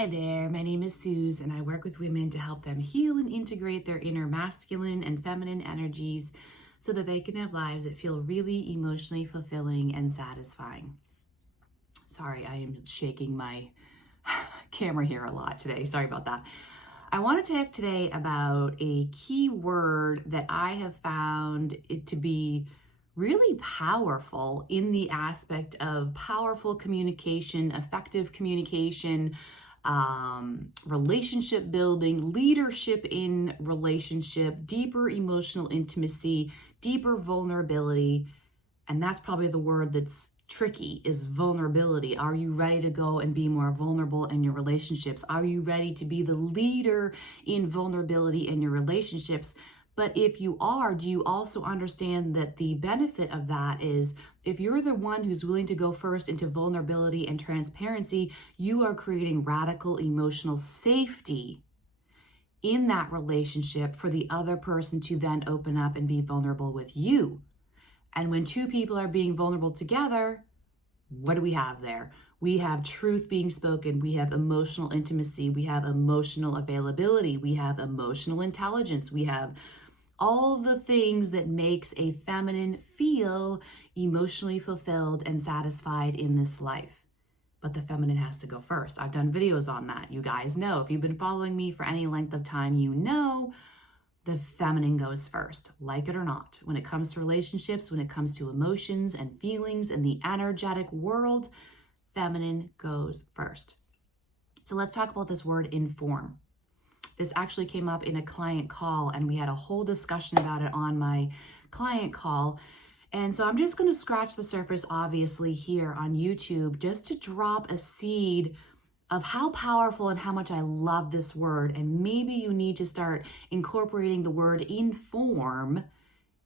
Hi there, my name is Suze and I work with women to help them heal and integrate their inner masculine and feminine energies so that they can have lives that feel really emotionally fulfilling and satisfying. Sorry, I am shaking my camera here a lot today. Sorry about that. I want to talk today about a key word that I have found it to be really powerful in the aspect of powerful communication, effective communication, relationship building, leadership in relationship, deeper emotional intimacy, deeper vulnerability. And that's probably the word that's tricky, is vulnerability. Are you ready to go and be more vulnerable in your relationships? Are you ready to be the leader in vulnerability in your relationships? But if you are, do you also understand that the benefit of that is if you're the one who's willing to go first into vulnerability and transparency, you are creating radical emotional safety in that relationship for the other person to then open up and be vulnerable with you. And when two people are being vulnerable together, what do we have there? We have truth being spoken. We have emotional intimacy. We have emotional availability. We have emotional intelligence. We have all the things that makes a feminine feel emotionally fulfilled and satisfied in this life. But the feminine has to go first. I've done videos on that. You guys know, if you've been following me for any length of time, you know the feminine goes first, like it or not. When it comes to relationships, when it comes to emotions and feelings in the energetic world, feminine goes first. So let's talk about this word inform. This actually came up in a client call, and we had a whole discussion about it on my client call. And so I'm just going to scratch the surface, obviously, here on YouTube, just to drop a seed of how powerful and how much I love this word. And maybe you need to start incorporating the word inform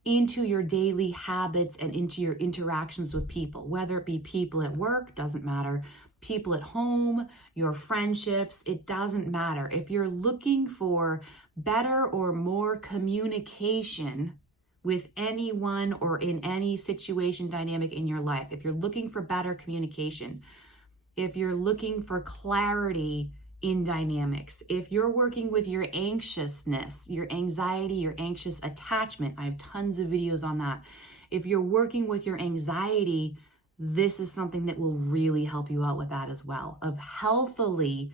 into your daily habits and into your interactions with people, whether it be people at work, doesn't matter, people at home, your friendships, it doesn't matter. If you're looking for better or more communication with anyone or in any situation dynamic in your life, if you're looking for better communication, if you're looking for clarity in dynamics, if you're working with your anxiousness, your anxiety, your anxious attachment, I have tons of videos on that. If you're working with your anxiety, this is something that will really help you out with that as well, of healthily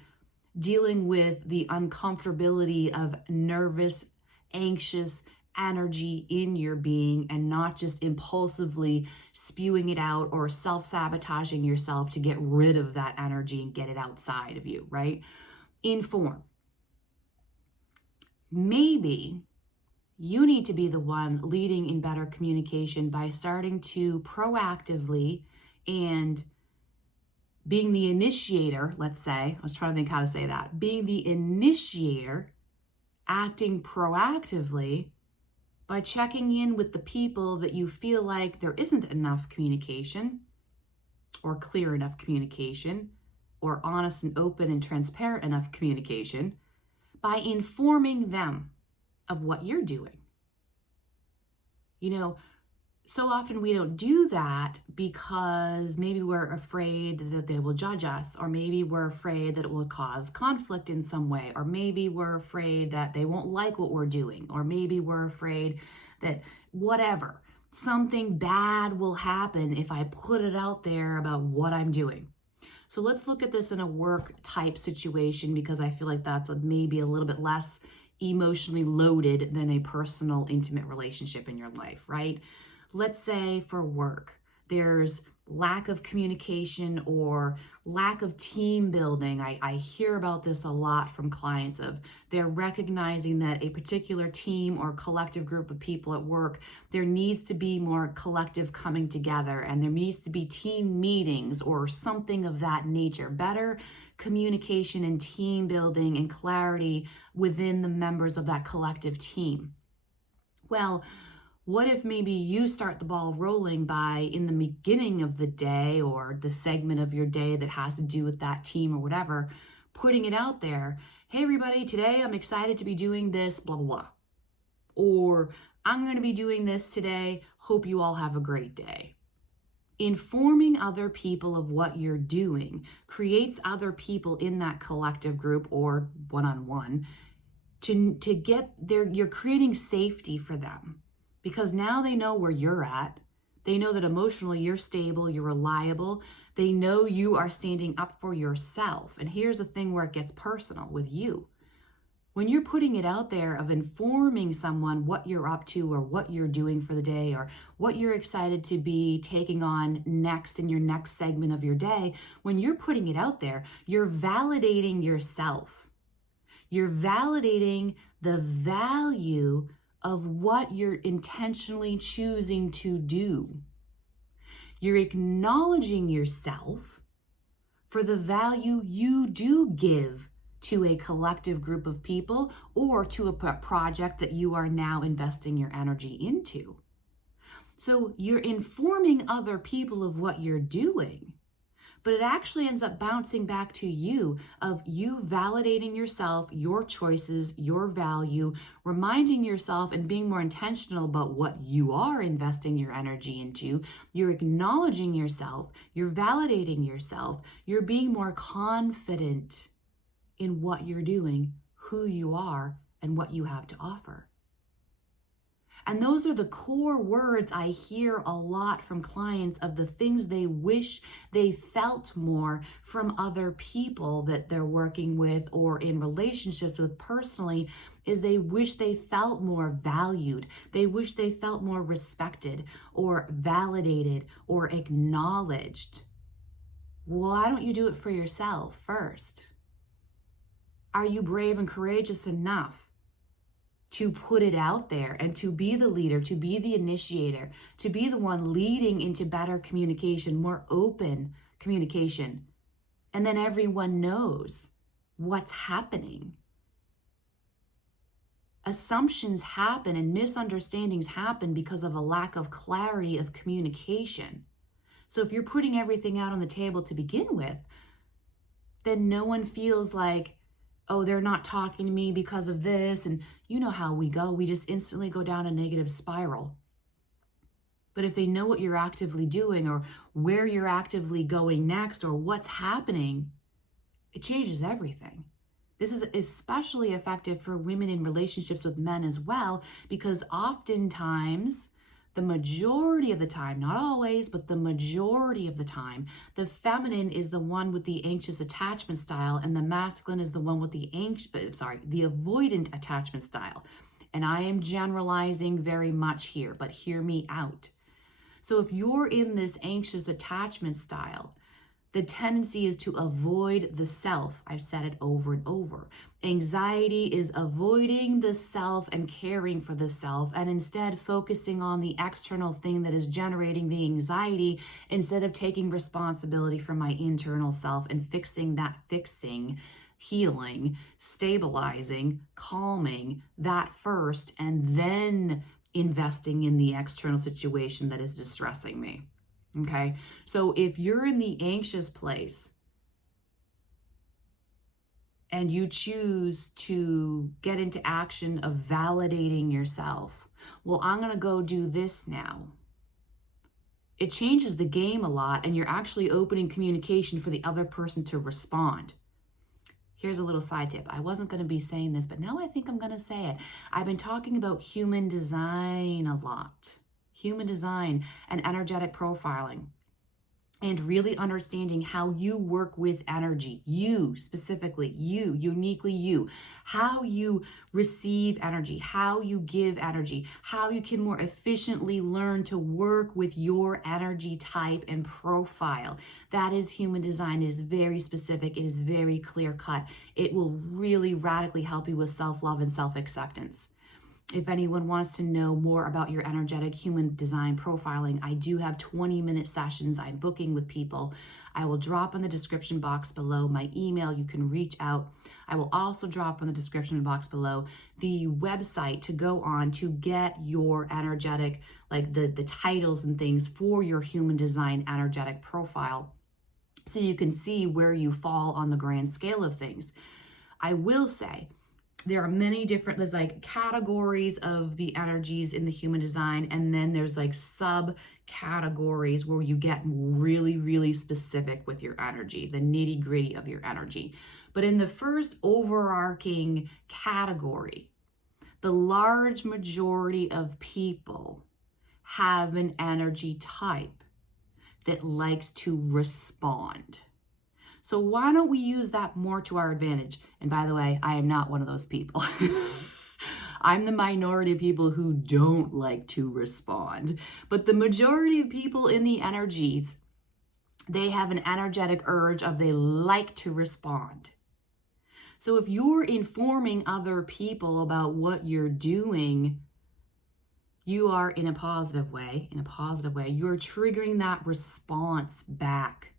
dealing with the uncomfortability of nervous, anxious energy in your being and not just impulsively spewing it out or self-sabotaging yourself to get rid of that energy and get it outside of you, right? Inform. Maybe you need to be the one leading in better communication by starting to proactively and being the initiator, let's say, I was trying to think how to say that, being the initiator, acting proactively by checking in with the people that you feel like there isn't enough communication or clear enough communication or honest and open and transparent enough communication, by informing them of what you're doing. You know, so often we don't do that because maybe we're afraid that they will judge us, or maybe we're afraid that it will cause conflict in some way, or maybe we're afraid that they won't like what we're doing, or maybe we're afraid that whatever, something bad will happen if I put it out there about what I'm doing. So let's look at this in a work type situation, because I feel like that's maybe a little bit less emotionally loaded than a personal, intimate relationship in your life, right? Let's say for work, there's lack of communication or lack of team building. I hear about this a lot from clients of they're recognizing that a particular team or collective group of people at work, there needs to be more collective coming together, and there needs to be team meetings or something of that nature. Better communication and team building and clarity within the members of that collective team. Well, what if maybe you start the ball rolling by, in the beginning of the day or the segment of your day that has to do with that team or whatever, putting it out there, hey everybody, today I'm excited to be doing this, blah, blah, blah. Or I'm going to be doing this today, hope you all have a great day. Informing other people of what you're doing creates other people in that collective group or one-on-one to get there. You're creating safety for them because now they know where you're at. They know that emotionally you're stable, you're reliable. They know you are standing up for yourself. And here's the thing where it gets personal with you. When you're putting it out there of informing someone what you're up to or what you're doing for the day or what you're excited to be taking on next in your next segment of your day, when you're putting it out there, you're validating yourself. You're validating the value of what you're intentionally choosing to do. You're acknowledging yourself for the value you do give to a collective group of people or to a project that you are now investing your energy into. So you're informing other people of what you're doing, but it actually ends up bouncing back to you, of you validating yourself, your choices, your value, reminding yourself and being more intentional about what you are investing your energy into. You're acknowledging yourself, you're validating yourself, you're being more confident in what you're doing, who you are, and what you have to offer. And those are the core words I hear a lot from clients of the things they wish they felt more from other people that they're working with or in relationships with personally, is they wish they felt more valued. They wish they felt more respected or validated or acknowledged. Why don't you do it for yourself first? Are you brave and courageous enough to put it out there and to be the leader, to be the initiator, to be the one leading into better communication, more open communication? And then everyone knows what's happening. Assumptions happen and misunderstandings happen because of a lack of clarity of communication. So if you're putting everything out on the table to begin with, then no one feels like, oh, they're not talking to me because of this. And you know how we go. We just instantly go down a negative spiral. But if they know what you're actively doing or where you're actively going next or what's happening, it changes everything. This is especially effective for women in relationships with men as well, because oftentimes, the majority of the time, not always, but the majority of the time, the feminine is the one with the anxious attachment style and the masculine is the one with the avoidant attachment style. And I am generalizing very much here, but hear me out. So if you're in this anxious attachment style, the tendency is to avoid the self. I've said it over and over. Anxiety is avoiding the self and caring for the self, and instead focusing on the external thing that is generating the anxiety instead of taking responsibility for my internal self and fixing, healing, stabilizing, calming that first, and then investing in the external situation that is distressing me. Okay, so if you're in the anxious place and you choose to get into action of validating yourself, well, I'm going to go do this now. It changes the game a lot, and you're actually opening communication for the other person to respond. Here's a little side tip. I wasn't going to be saying this, but now I think I'm going to say it. I've been talking about human design a lot. Human design and energetic profiling, and really understanding how you work with energy, you specifically, you, uniquely you, how you receive energy, how you give energy, how you can more efficiently learn to work with your energy type and profile. That is human design. It is very specific. It is very clear cut. It will really radically help you with self-love and self-acceptance. If anyone wants to know more about your energetic human design profiling, I do have 20-minute sessions I'm booking with people. I will drop in the description box below my email. You can reach out. I will also drop in the description box below the website to go on to get your energetic, like the titles and things for your human design energetic profile, so you can see where you fall on the grand scale of things. I will say, there are many different, there's like categories of the energies in the human design, and then there's like sub categories where you get really, really specific with your energy, the nitty gritty of your energy. But in the first overarching category, the large majority of people have an energy type that likes to respond. So why don't we use that more to our advantage? And by the way, I am not one of those people. I'm the minority of people who don't like to respond. But the majority of people in the energies, they have an energetic urge of they like to respond. So if you're informing other people about what you're doing, you are in a positive way, you're triggering that response back.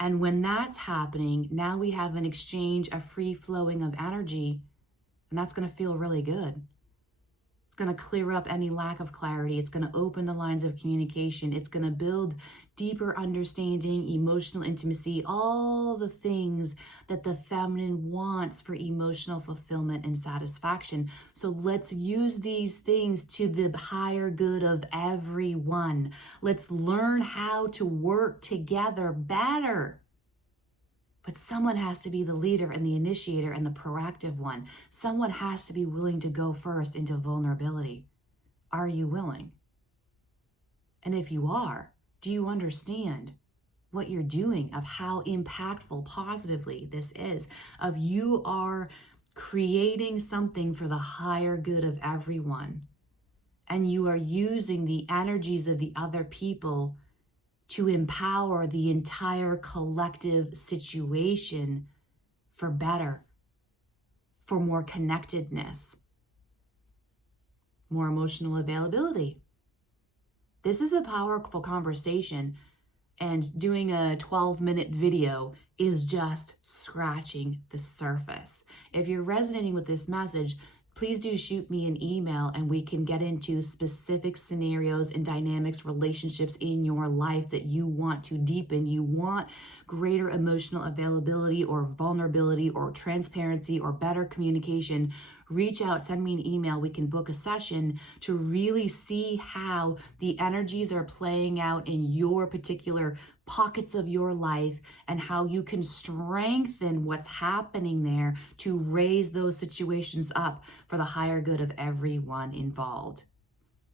And when that's happening, now we have an exchange, a free flowing of energy, and that's going to feel really good. It's going to clear up any lack of clarity. It's going to open the lines of communication. It's going to build deeper understanding, emotional intimacy, all the things that the feminine wants for emotional fulfillment and satisfaction. So let's use these things to the higher good of everyone. Let's learn how to work together better. But someone has to be the leader and the initiator and the proactive one. Someone has to be willing to go first into vulnerability. Are you willing? And if you are, do you understand what you're doing, of how impactful positively this is, of you are creating something for the higher good of everyone, and you are using the energies of the other people to empower the entire collective situation for better, for more connectedness, more emotional availability. This is a powerful conversation, and doing a 12-minute video is just scratching the surface. If you're resonating with this message, please do shoot me an email and we can get into specific scenarios and dynamics, relationships in your life that you want to deepen. You want greater emotional availability or vulnerability or transparency or better communication. Reach out, send me an email. We can book a session to really see how the energies are playing out in your particular pockets of your life and how you can strengthen what's happening there to raise those situations up for the higher good of everyone involved.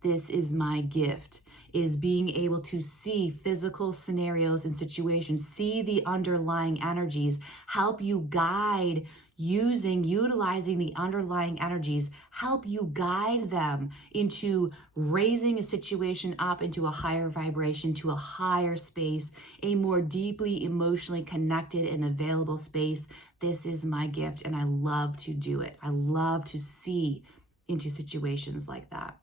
This is my gift, is being able to see physical scenarios and situations, see the underlying energies, help you guide utilizing the underlying energies, help you guide them into raising a situation up into a higher vibration, to a higher space, a more deeply emotionally connected and available space. This is my gift, and I love to do it. I love to see into situations like that.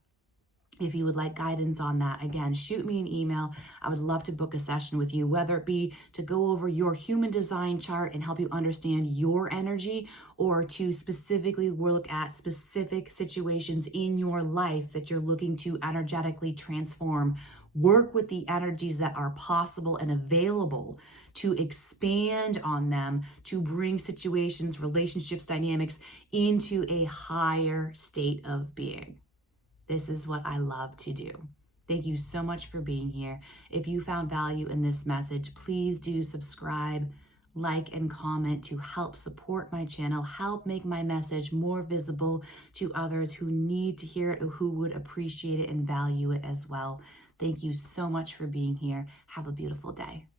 If you would like guidance on that, again, shoot me an email. I would love to book a session with you, whether it be to go over your human design chart and help you understand your energy, or to specifically look at specific situations in your life that you're looking to energetically transform. Work with the energies that are possible and available to expand on them, to bring situations, relationships, dynamics into a higher state of being. This is what I love to do. Thank you so much for being here. If you found value in this message, please do subscribe, like, and comment to help support my channel, help make my message more visible to others who need to hear it or who would appreciate it and value it as well. Thank you so much for being here. Have a beautiful day.